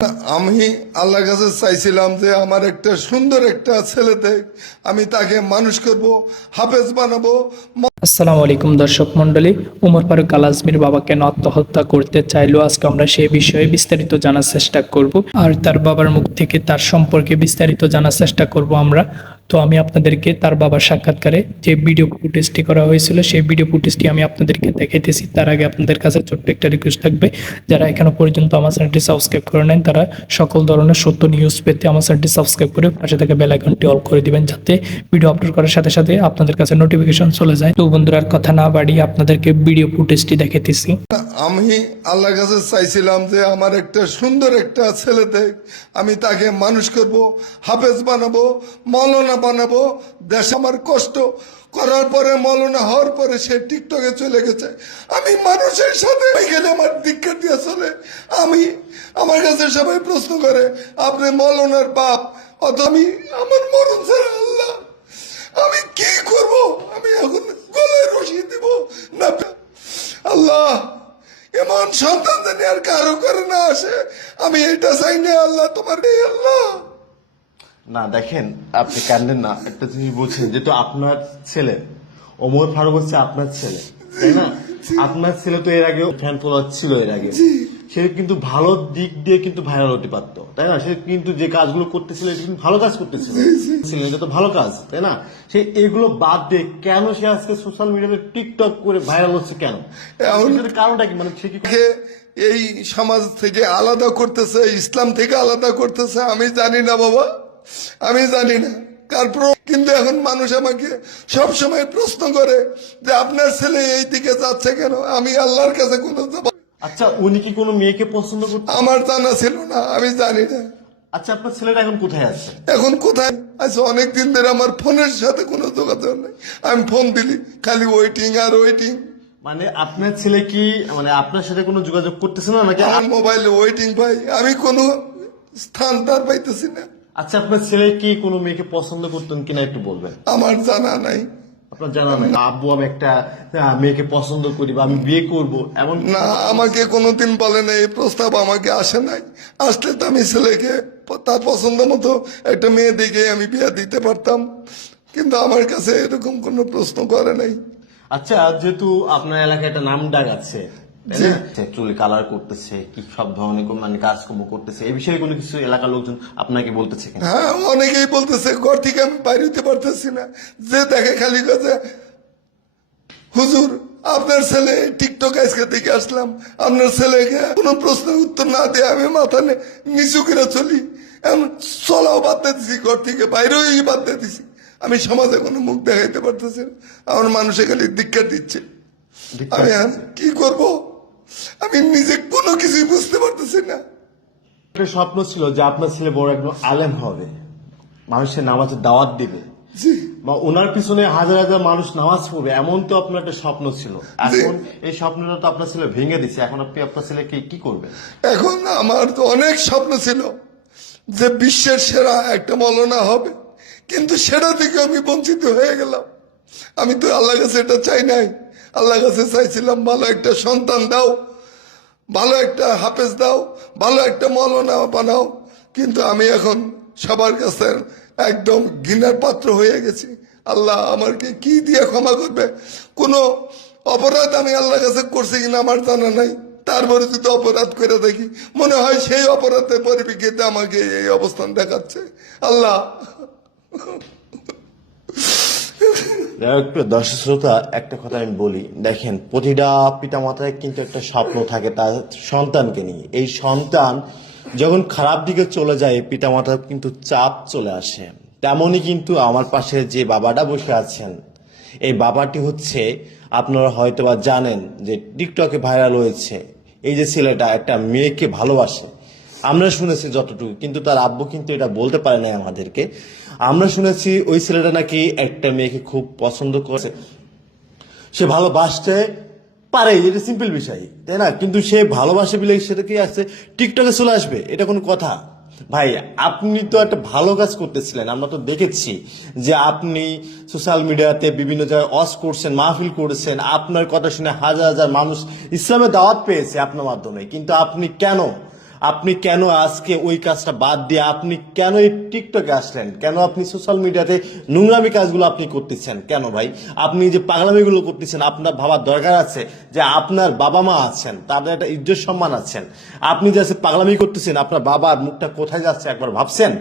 আমি আল্লাহর কাছে চাইছিলাম যে আমার একটা সুন্দর একটা ছেলেতে আমি তাকে মানুষ করব, হাফেজ বানাবো। আসসালামু আলাইকুম দর্শক মন্ডলী। উমর ফারুক আল আজমির বাবা কেন আত্মহত্যা করতে চাইলো, আজকে আমরা সেই বিষয়ে বিস্তারিত জানার চেষ্টা করব আর তার বাবার মুখ থেকে তার সম্পর্কে বিস্তারিত জানার চেষ্টা করব আমরা। তো আমি আপনাদেরকে তার বাবার সাক্ষাৎকারে যে ভিডিও ফুটেজটি করা হয়েছিল সেই ভিডিও ফুটেজটি আমি আপনাদেরকে দেখাইতেছি। তার আগে আপনাদের কাছে ছোট্ট একটা রিকোয়েস্ট থাকবে, যারা এখনো পর্যন্ত আমার চ্যানেলটি সাবস্ক্রাইব করে নেন তারা সকল ধরনের সত্য নিউজ পেতে আমার চ্যানেলটি সাবস্ক্রাইব করে পাশে থাকা বেল আইকনটি অল করে দিবেন, যাতে ভিডিও আপলোড করার সাথে সাথে আপনাদের কাছে নোটিফিকেশন চলে যায়। তো বন্ধুরা, আর কথা না বাড়িয়ে আপনাদেরকে ভিডিও ফুটেজটি দেখাইতেছি। আমি আল্লাহর কাছে চাইছিলাম যে আমার একটা সুন্দর একটা ছেলেতে আমি তাকে মানুষ করব, হাফেজ বানাবো, মৌলানা বানাবো। দেশ আমার কষ্ট করার পরে মৌলানা হওয়ার পরে সে টিকটকে চলে গেছে। আমি মানুষের সাথে গেলে আমার দীক্ষা দিয়ে চলে। আমার কাছে সবাই প্রশ্ন করে আপনি মৌলানার বাপ, অত আমি আমার মরণ ছাড়া আল্লাহ আমি কি করব? আমি এখন গলায় রশি দিব না। আল্লাহ এমন সন্তান জানি আর কারো করে না আসে, আমি এটা চাই না। আল্লাহ তোমার আল্লাহ না দেখেন, আপনি কান্দেন না। একটা জিনিস বলছেন, যেহেতু আপনার ছেলে ওমর ফারুক হচ্ছে আপনার ছেলে, তাই না? আপনার ছেলে তো এর আগেও ফ্যান ফলোয়ার ছিল এর আগে, সে কিন্তু ভালো দিক দিয়ে কিন্তু ভাইরাল হতে পারতো, তাই না? সে কিন্তু যে কাজগুলো করতেছিল কিন্তু ভালো কাজ করতেছিল, এটা তো ভালো কাজ, তাই না? সে এগুলো বাদ দিয়ে কেন সে আজকে সোশ্যাল মিডিয়াতে টিকটক করে ভাইরাল হচ্ছে কেন? কারণটা কি? মানে সে কি এই সমাজ থেকে আলাদা করতেছে, ইসলাম থেকে আলাদা করতেছে? আমি জানি না বাবা, আমি জানি না। তারপর কিন্তু এখন মানুষ আমাকে সব সময় প্রশ্ন করে যে আপনার ছেলে এই দিকে যাচ্ছে কেন? আমি আল্লাহর কাছে কোনো জবাব। আচ্ছা, উনি কি কোনো মেয়েকে পছন্দ করতেন? আমার জানা ছিল না, আমি জানি না। আচ্ছা, আপনার ছেলেটা এখন কোথায় আছে? এখন কোথায় আছে? অনেকদিন ধরে আমার ফোনের সাথে কোনো যোগাযোগ নেই। আমি ফোন দিলি খালি ওয়েটিং আর ওয়েটিং। মানে আপনার ছেলে কি মানে আপনার সাথে কোনো যোগাযোগ করতেছে না নাকি? আমার মোবাইলে ওয়েটিং ভাই, আমি কোনো স্থান তার পাইতেছি না। আচ্ছা, আপনার ছেলে কি কোনো মেয়েকে পছন্দ করতেন কিনা একটু বলবেন? আমার জানা নাই। আপনার জানা নাই? আব্বু আমি একটা মেয়েকে পছন্দ করি বা আমি বিয়ে করব এমন না, আমাকে কোনোদিন বলে না, এই প্রস্তাব আমাকে আসে নাই। আসলে তো আমি ছেলেকে তার পছন্দ মতো একটা মেয়ে দেখে আমি বিয়ে দিতে পারতাম, কিন্তু আমার কাছে এরকম কোনো প্রশ্ন করে নাই। আচ্ছা, যেহেতু আপনার এলাকায় একটা নাম ডাক আছে, চুল কালার করতেছে, কি সব ধরনের মানে কাজকর্ম করতেছে, এই বিষয়ে কোনো কিছু এলাকার লোকজন আপনাকে বলতেছে কিনা? হ্যাঁ, অনেকেই বলতেছে। ঘর থেকে আমি বাইরে হতে পারতেছি না, যে দেখে খালি কাছে হুজুর আপনার ছেলে টিকটক আজকে দেখে আসলাম, আপনার ছেলেকে কোনো প্রশ্নের উত্তর না দিয়ে আমি মাথা নিচু করে চলি। এখন চলাও বাদ দিয়ে দিছি, ঘর থেকে বাইরেও বাদ দিয়ে দিছি। আমি সমাজে কোনো মুখ দেখাইতে পারতেছি না, আমার মানুষে খালি দীক্ষা দিচ্ছে। আমি কি করব? আমি নিজে কোনো কিছুই বুঝতে পারতেছি না। একটা স্বপ্ন ছিল যে আপনার ছেলে বড় একজন আলেম হবে, মানুষের নামাজের দাওয়াত দিবে, বা ওনার পিছনে হাজার হাজার মানুষ নামাজ পড়বে, এমন তো আপনার একটা স্বপ্ন ছিল। এখন এই স্বপ্নটা তো আপনার ছেলে ভেঙে দিচ্ছে। এখন আপনি আপনার ছেলেকে কি করবেন? এখন আমার তো অনেক স্বপ্ন ছিল যে বিশ্বের সেরা একটা মৌলানা হবে, কিন্তু সেটা থেকে আমি বঞ্চিত হয়ে গেলাম। আমি তো আল্লাহর কাছে এটা চাই নাই। আল্লাহর কাছে চাইছিলাম ভালো একটা সন্তান দাও, ভালো একটা হাফেজ দাও, ভালো একটা মৌলানা বানাও। কিন্তু আমি এখন সবার কাছে একদম ঘৃণার পাত্র হয়ে গেছি। আল্লাহ আমাকে কি দিয়ে ক্ষমা করবে? কোনো অপরাধ আমি আল্লাহর কাছে করছি কিনা আমার জানা নাই। তারপরে যদি অপরাধ করে দেখি, মনে হয় সেই অপরাধের পরিপ্রেক্ষিতে আমাকে এই অবস্থান দেখাচ্ছে। আল্লাহ দর্শক শ্রোতা, একটা কথা আমি বলি, দেখেন, প্রতিটা পিতা মাতায় কিন্তু একটা স্বপ্ন থাকে তার সন্তানকে নিয়ে। এই সন্তান যখন খারাপ দিকে চলে যায়, পিতা মাতার কিন্তু চাপ চলে আসে। তেমনই কিন্তু আমার পাশে যে বাবাটা বসে আছেন, এই বাবাটি হচ্ছে, আপনারা হয়তো বা জানেন যে টিকটকে ভাইরাল হয়েছে। এই যে ছেলেটা একটা মেয়েকে ভালোবাসে, আমরা শুনেছি যতটুকু, কিন্তু তার আব্বু কিন্তু এটা বলতে পারে নাই আমাদেরকে। আমরা শুনেছি ওই ছেলেটা নাকি একটা মেয়েকে খুব পছন্দ করে, সে ভালোবাসতে পারে, এটা সিম্পল বিষয়, তাই না? কিন্তু সে ভালোবাসে বলে সেটা কি আছে টিকটকে চলে আসবে? এটা কোনো কথা? ভাই, আপনি তো একটা ভালো কাজ করতেছিলেন, আমরা তো দেখেছি যে আপনি সোশ্যাল মিডিয়াতে বিভিন্ন জায়গায় ওয়াজ করছেন, মাহফিল করেছেন, আপনার কথা শুনে হাজার হাজার মানুষ ইসলামের দাওয়াত পেয়েছে আপনার মাধ্যমে। কিন্তু আপনি কেন আপনি কেন আজকে ওই কাজটা বাদ দিয়ে আপনি কেন এই টিকটকে আসলেন? কেন আপনি সোশ্যাল মিডিয়াতে নোংরামি কাজগুলো আপনি করতেছেন কেন ভাই? আপনি যে পাগলামিগুলো করতেছেন, আপনার ভাবার দরকার আছে যে আপনার বাবা মা আছেন, তাদের একটা ইজ্জত সম্মান আছেন। আপনি যে পাগলামি করতেছেন, আপনার বাবার মুখটা কোথায় যাচ্ছে একবার ভাবছেন?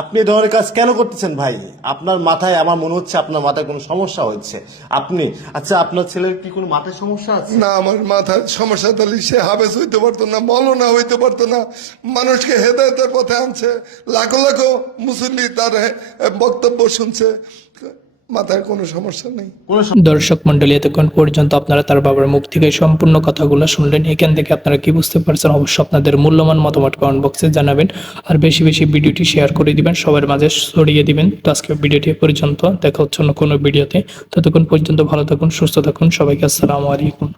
আপনি এ ধরনের কাজ কেন করতেছেন ভাই? আপনার মাথায়, আমার মনে হচ্ছে আপনার মাথায় কোনো সমস্যা হচ্ছে। আচ্ছা, আপনার ছেলের কি কোনো মাথায় সমস্যা আছে? না, আমার মাথার সমস্যা তাহলে সে হাফেজ হইতে পারতো না, মৌলানা হইতে পারতো না, মানুষকে হেদায়েতের পথে আনছে, লাখো লাখো মুসল্লি তার বক্তব্য শুনছে, মাথায় কোনো সমস্যা নেই। দর্শক মন্ডলী, এতক্ষণ পর্যন্ত আপনারা তার বাবার মুখ থেকে সম্পূর্ণ কথাগুলো শুনলেন। এখান থেকে আপনারা কি বুঝতে পারছেন? অবশ্যই আপনাদের মূল্যবান মতামত কমেন্ট বক্সে জানাবেন, আর বেশি বেশি ভিডিওটি শেয়ার করে দিবেন, সবার মাঝে ছড়িয়ে দিবেন। তো আজকে ভিডিওটি পর্যন্ত, দেখা হচ্ছে অন্য কোনো ভিডিওতে। ততক্ষণ পর্যন্ত ভালো থাকুন, সুস্থ থাকুন, সবাইকে আসসালামু আলাইকুম।